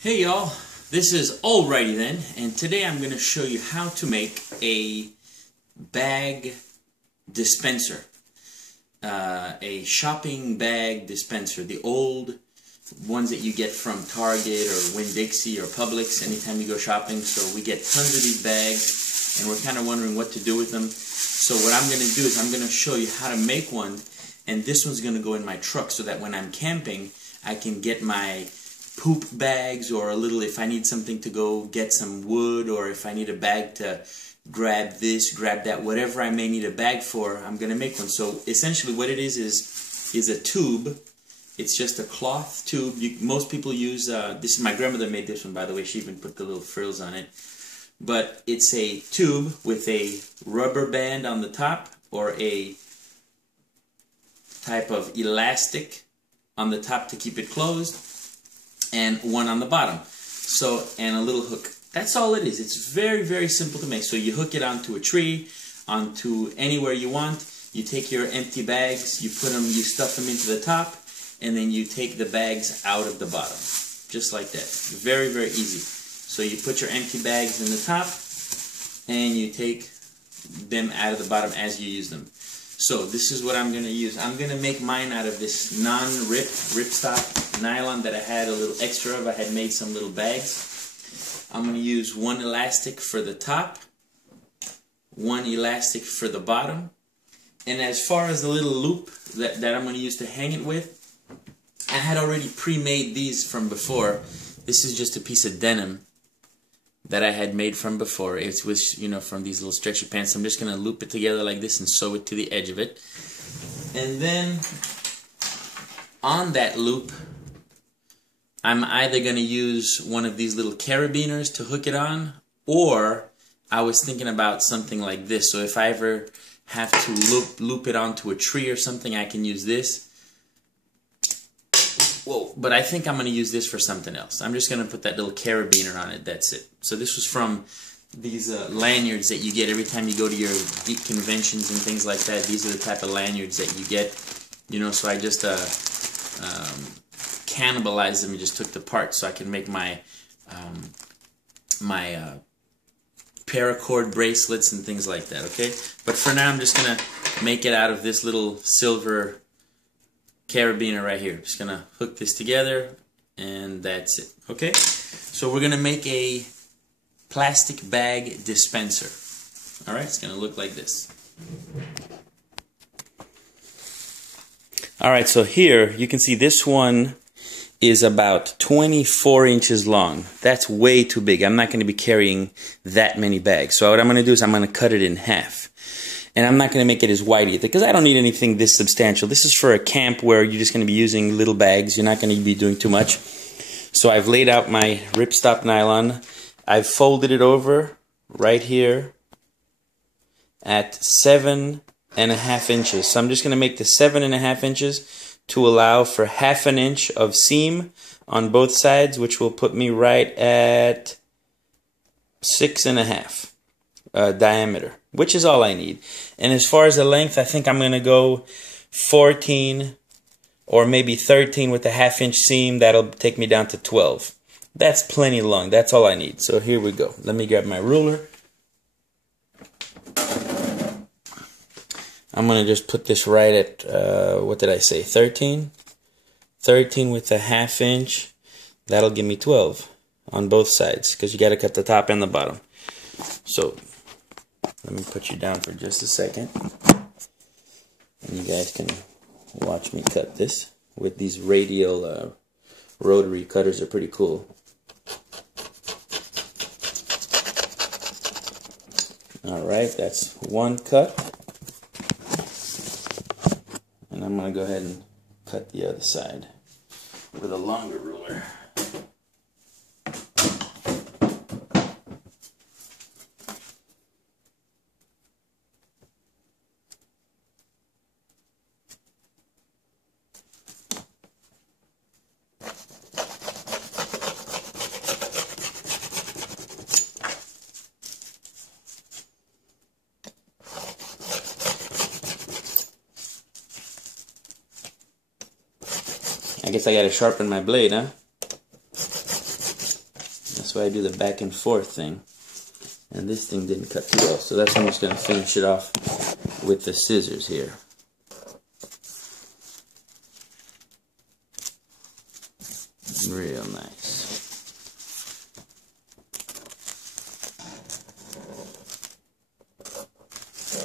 Hey y'all, this is Alrighty Then, and today I'm going to show you how to make a bag dispenser. A shopping bag dispenser. The old ones that you get from Target or Winn-Dixie or Publix anytime you go shopping. So we get tons of these bags and we're kind of wondering what to do with them. So what I'm going to do is I'm going to show you how to make one, and this one's going to go in my truck so that when I'm camping I can get my poop bags, or a little, if I need something to go get some wood, or if I need a bag to grab this, grab that, whatever I may need a bag for, I'm going to make one. So essentially what it is a tube. It's just a cloth tube. Most people use, this is my grandmother made this one, by the way. She even put the little frills on it. But it's a tube with a rubber band on the top, or a type of elastic on the top to keep it closed, and one on the bottom. So, and a little hook. That's all it is. It's very, very simple to make. So you hook it onto a tree, onto anywhere you want. You take your empty bags, you put them, you stuff them into the top, and then you take the bags out of the bottom. Just like that. Very, very easy. So you put your empty bags in the top, and you take them out of the bottom as you use them. So this is what I'm going to use. I'm going to make mine out of this ripstop nylon that I had a little extra of. I had made some little bags. I'm going to use one elastic for the top, one elastic for the bottom. And as far as the little loop that I'm going to use to hang it with, I had already pre-made these from before. This is just a piece of denim that I had made from before. It was, you know, from these little stretchy pants. I'm just going to loop it together like this and sew it to the edge of it. And then on that loop, I'm either going to use one of these little carabiners to hook it on, or I was thinking about something like this. So if I ever have to loop it onto a tree or something, I can use this. Whoa, but I think I'm going to use this for something else. I'm just going to put that little carabiner on it. That's it. So this was from these lanyards that you get every time you go to your geek conventions and things like that. These are the type of lanyards that you get. You know, so I just cannibalized them and just took the parts so I can make my paracord bracelets and things like that. Okay, but for now I'm just going to make it out of this little silver carabiner right here. Just gonna hook this together, and that's it. Okay, so we're gonna make a plastic bag dispenser. Alright, it's gonna look like this. Alright, so here you can see this one is about 24 inches long. That's way too big. I'm not going to be carrying that many bags. So what I'm going to do is I'm going to cut it in half. And I'm not going to make it as wide either, because I don't need anything this substantial. This is for a camp where you're just going to be using little bags. You're not going to be doing too much. So I've laid out my ripstop nylon. I've folded it over right here at 7.5 inches. So I'm just going to make the 7.5 inches to allow for 1/2 inch of seam on both sides, which will put me right at 6.5 diameter, which is all I need. And as far as the length, I think I'm going to go 14 or maybe 13 with a 1/2 inch seam. That'll take me down to 12. That's plenty long. That's all I need. So here we go. Let me grab my ruler. I'm going to just put this right at, what did I say, 13? 13 with a 1/2 inch. That'll give me 12 on both sides, because you got to cut the top and the bottom. So let me put you down for just a second, and you guys can watch me cut this with these radial rotary cutters. Are pretty cool. Alright, that's one cut, and I'm going to go ahead and cut the other side with a longer ruler. I guess I gotta sharpen my blade, huh? why I do the back and forth thing. And this thing didn't cut too well, so that's why I'm just going to finish it off with the scissors here. Real nice.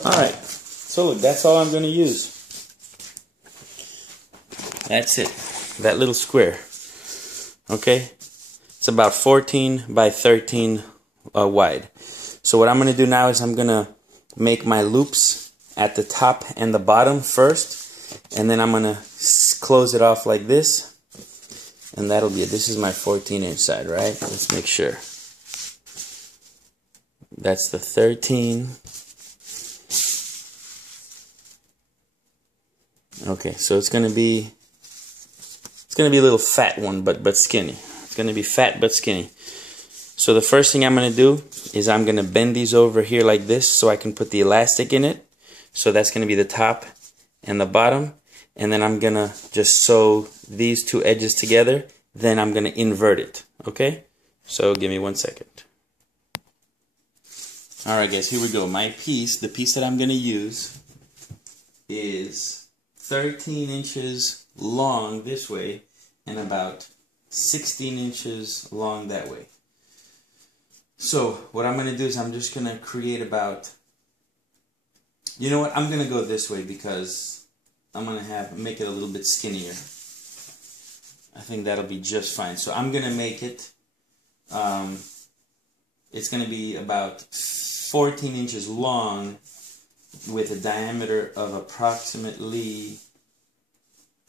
Alright, so look, that's all I'm going to use. That's it. That little square. Okay? It's about 14 by 13 wide. So what I'm going to do now is I'm going to make my loops at the top and the bottom first. And then I'm going to close it off like this. And that'll be it. This is my 14-inch side, right? Let's make sure. That's the 13. Okay, so it's gonna be a little fat one, but skinny. It's gonna be fat but skinny. So the first thing I'm gonna do is I'm gonna bend these over here like this so I can put the elastic in it. So that's gonna be the top and the bottom. And then I'm gonna just sew these two edges together. Then I'm gonna invert it. Okay? So give me 1 second. Alright guys, here we go. My piece, the piece that I'm gonna use is 13 inches long this way and about 16 inches long that way. So what I'm gonna do is I'm just gonna create about, you know what, I'm gonna go this way because I'm gonna make it a little bit skinnier. I think that'll be just fine. So I'm gonna make it, it's gonna be about 14 inches long with a diameter of approximately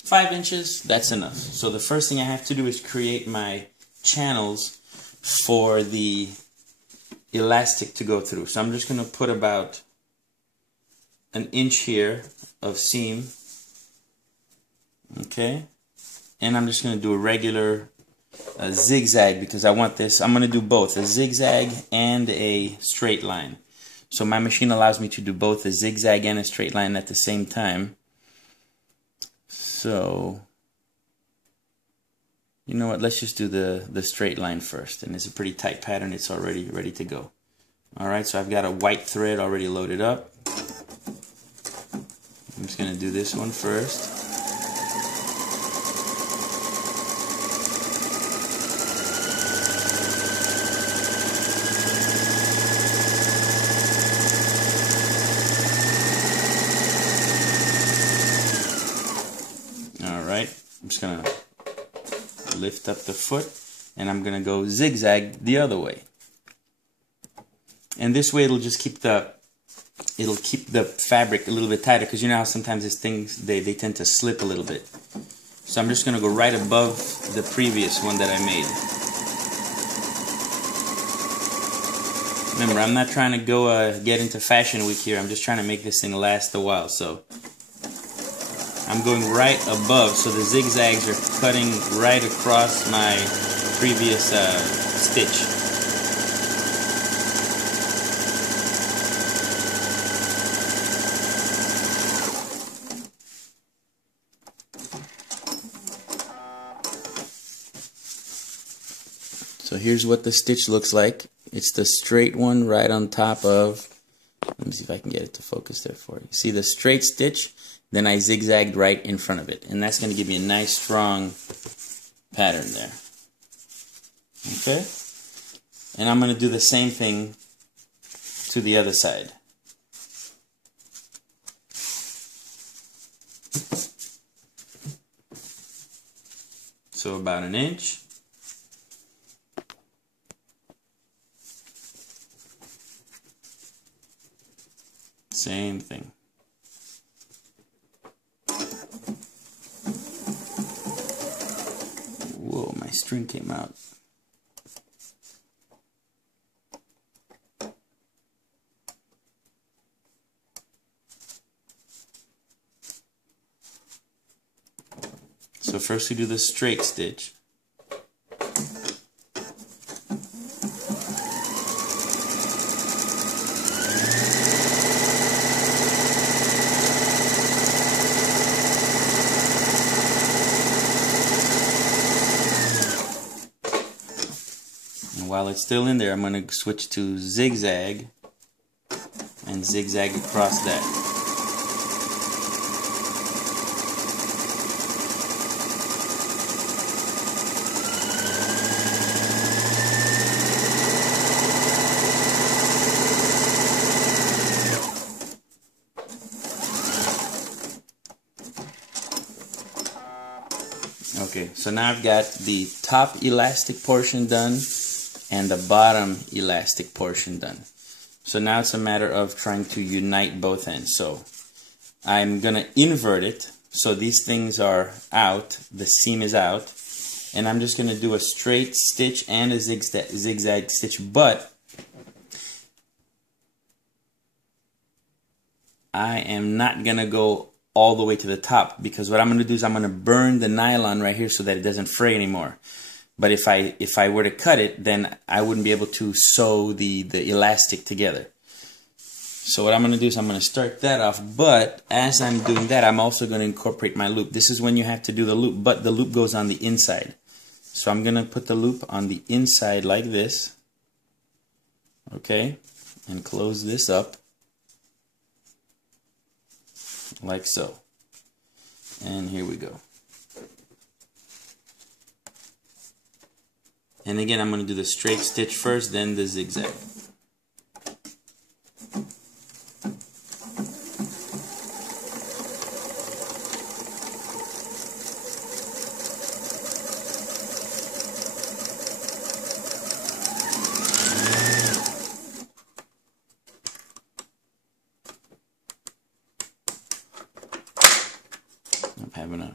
5 inches. That's enough. So the first thing I have to do is create my channels for the elastic to go through. So I'm just gonna put about an inch here of seam. Okay, and I'm just going to do a regular zigzag because I want this. I'm going to do both, a zigzag and a straight line. So my machine allows me to do both a zigzag and a straight line at the same time. So, you know what, let's just do the straight line first. And it's a pretty tight pattern. It's already ready to go. Alright, so I've got a white thread already loaded up. I'm just going to do this one first. I'm just going to lift up the foot and I'm going to go zigzag the other way. And this way it'll just keep the fabric a little bit tighter because you know how sometimes these things they tend to slip a little bit. So I'm just going to go right above the previous one that I made. Remember, I'm not trying to go get into Fashion Week here. I'm just trying to make this thing last a while. So I'm going right above, so the zigzags are cutting right across my previous stitch. So here's what the stitch looks like. It's the straight one right on top of, let me see if I can get it to focus there for you. See the straight stitch? Then I zigzagged right in front of it. And that's going to give me a nice strong pattern there. Okay? And I'm going to do the same thing to the other side. So about an inch. Same thing. Whoa, my string came out. So first we do the straight stitch. And while it's still in there, I'm going to switch to zigzag and zigzag across that. Okay, so now I've got the top elastic portion done and the bottom elastic portion done. So now it's a matter of trying to unite both ends. So I'm going to invert it so these things are out, the seam is out, and I'm just going to do a straight stitch and a zigzag stitch, but I am not going to go all the way to the top, because what I'm going to do is I'm going to burn the nylon right here so that it doesn't fray anymore. But if I were to cut it, then I wouldn't be able to sew the elastic together. So what I'm going to do is I'm going to start that off, but as I'm doing that, I'm also going to incorporate my loop. This is when you have to do the loop, but the loop goes on the inside. So I'm going to put the loop on the inside like this, okay, and close this up like so. And here we go. And again, I'm going to do the straight stitch first, then the zigzag. I'm having a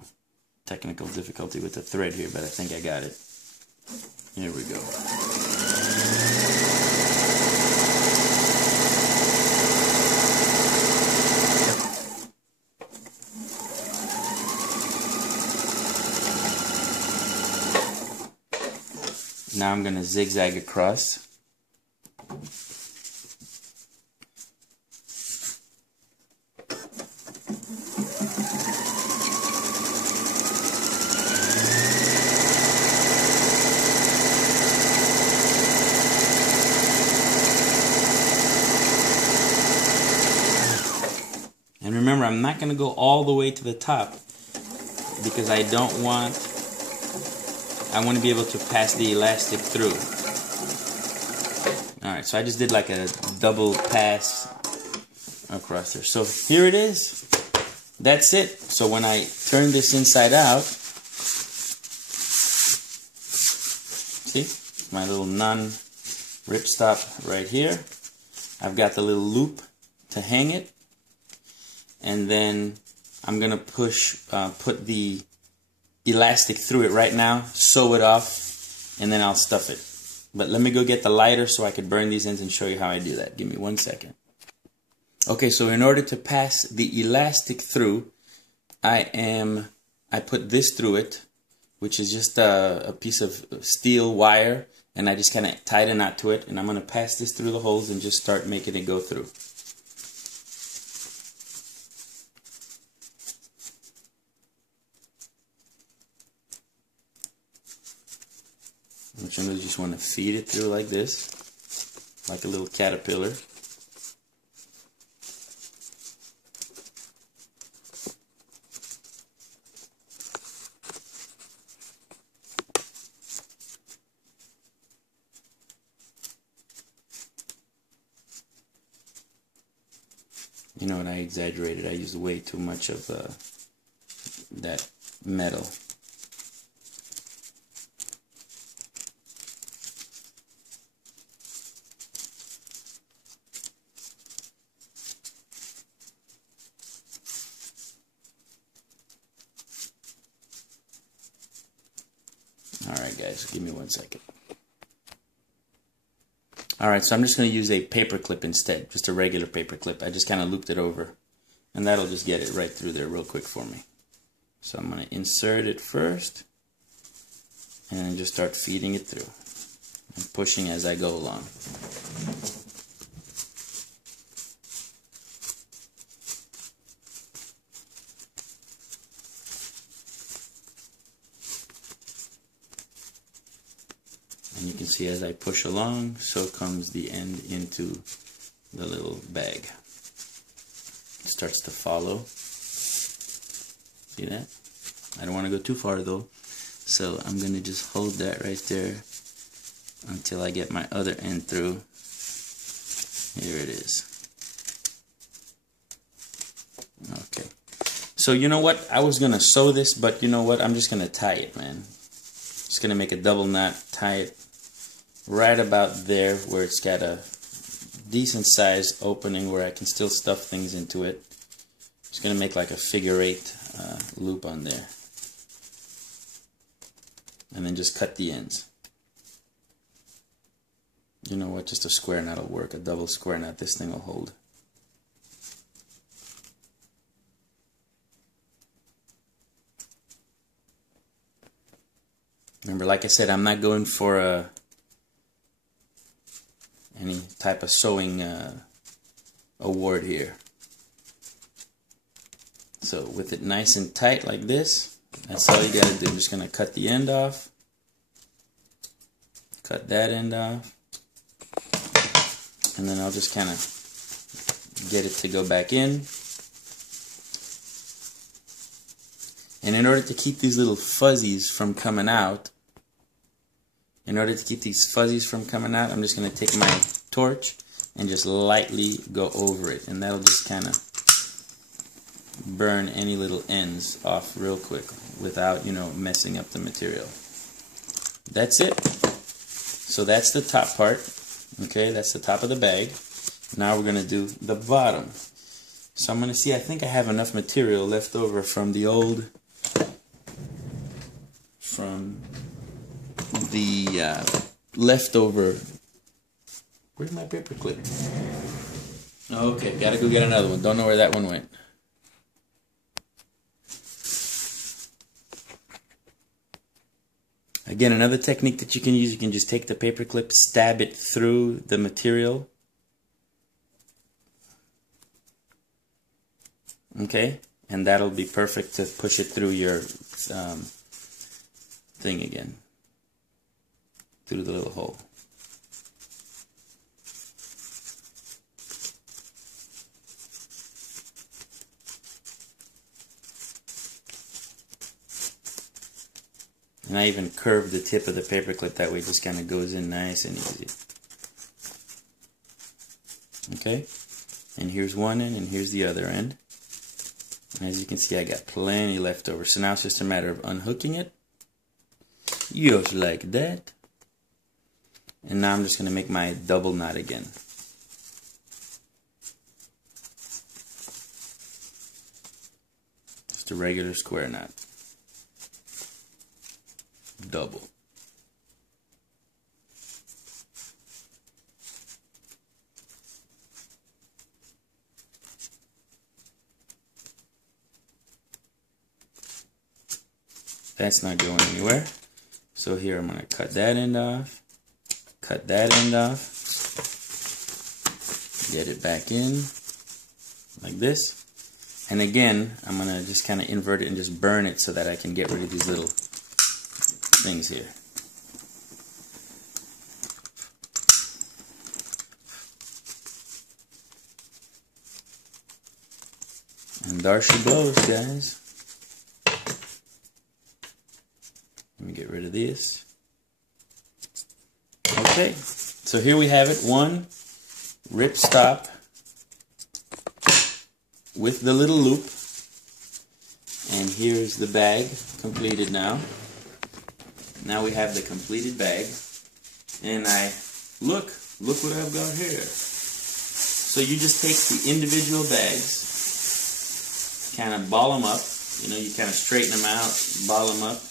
technical difficulty with the thread here, but I think I got it. Here we go. Now I'm going to zigzag across. And remember, I'm not going to go all the way to the top because I want to be able to pass the elastic through. Alright, so I just did like a double pass across there. So here it is. That's it. So when I turn this inside out, see, my little non-ripstop right here. I've got the little loop to hang it. And then I'm going to put the elastic through it right now, sew it off, and then I'll stuff it. But let me go get the lighter so I could burn these ends and show you how I do that. Give me 1 second. Okay, so in order to pass the elastic through, I put this through it, which is just a piece of steel wire, and I just kind of tied a knot to it, and I'm going to pass this through the holes and just start making it go through. Which one you just want to feed it through like this, like a little caterpillar. You know what, I exaggerated. I used way too much of that metal. Alright guys, give me 1 second. Alright, so I'm just going to use a paper clip instead, just a regular paper clip. I just kind of looped it over, and that'll just get it right through there real quick for me. So I'm going to insert it first, and then just start feeding it through, and pushing as I go along. And you can see as I push along, so comes the end into the little bag. It starts to follow. See that? I don't want to go too far though, so I'm going to just hold that right there until I get my other end through. Here it is. Okay. So you know what? I was going to sew this, but you know what? I'm just going to tie it, man. Just going to make a double knot, tie it right about there where it's got a decent sized opening where I can still stuff things into it. Just going to make like a figure-8 loop on there. And then just cut the ends. You know what? Just a square knot will work. A double square knot. This thing will hold. Remember, like I said, I'm not going for any type of sewing award here. So with it nice and tight like this, that's all you gotta do. I'm just gonna cut the end off, cut that end off, and then I'll just kind of get it to go back in. And in order to keep these little fuzzies from coming out, I'm just going to take my torch and just lightly go over it. And that'll just kind of burn any little ends off real quick without, you know, messing up the material. That's it. So that's the top part. Okay, that's the top of the bag. Now we're going to do the bottom. So I'm going to see, I think I have enough material left over from the old, leftover, where's my paper clip? Okay, gotta go get another one. Don't know where that one went. Again, another technique that you can use, you can just take the paper clip, stab it through the material. Okay, and that'll be perfect to push it through your thing again, through the little hole. And I even curved the tip of the paper clip, that way it just kind of goes in nice and easy. Okay, and here's one end and here's the other end. And as you can see, I got plenty left over. So now it's just a matter of unhooking it. Just like that. And now I'm just going to make my double knot again. Just a regular square knot. Double. That's not going anywhere. So here I'm going to cut that end off, cut that end off, get it back in like this. And again, I'm going to just kind of invert it and just burn it so that I can get rid of these little things here. And there she blows, guys. Let me get rid of this. Okay, so here we have it, one rip stop with the little loop. And here's the bag completed now. Now we have the completed bag. And look what I've got here. So you just take the individual bags, kind of ball them up, you know, you kind of straighten them out, ball them up,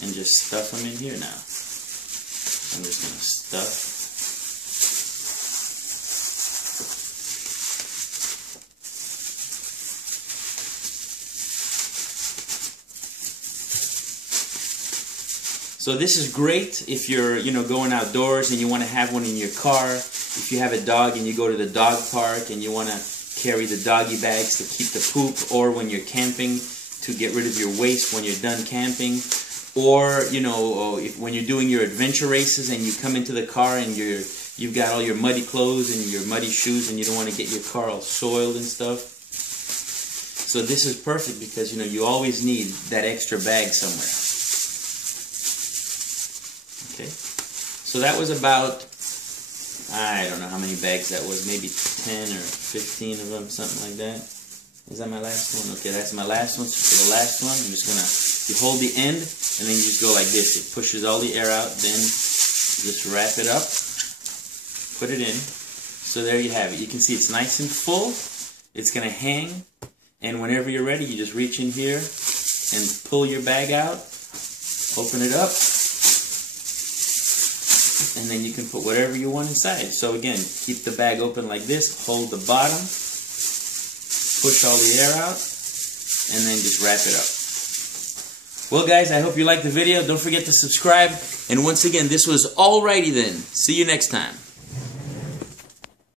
and just stuff them in here now. I'm just going to stuff. So this is great if you're, you know, going outdoors and you want to have one in your car. If you have a dog and you go to the dog park and you want to carry the doggy bags to keep the poop, or when you're camping to get rid of your waste when you're done camping. Or, you know, when you're doing your adventure races and you come into the car and you've got all your muddy clothes and your muddy shoes and you don't want to get your car all soiled and stuff. So this is perfect because, you know, you always need that extra bag somewhere. Okay. So that was about, I don't know how many bags that was, maybe 10 or 15 of them, something like that. Is that my last one? Okay, that's my last one. So for the last one, I'm just going to, you hold the end, and then you just go like this. It pushes all the air out, then just wrap it up, put it in. So there you have it. You can see it's nice and full. It's going to hang, and whenever you're ready, you just reach in here and pull your bag out, open it up, and then you can put whatever you want inside. So again, keep the bag open like this, hold the bottom, push all the air out, and then just wrap it up. Well guys, I hope you liked the video. Don't forget to subscribe. And once again, this was Alrighty Then. See you next time.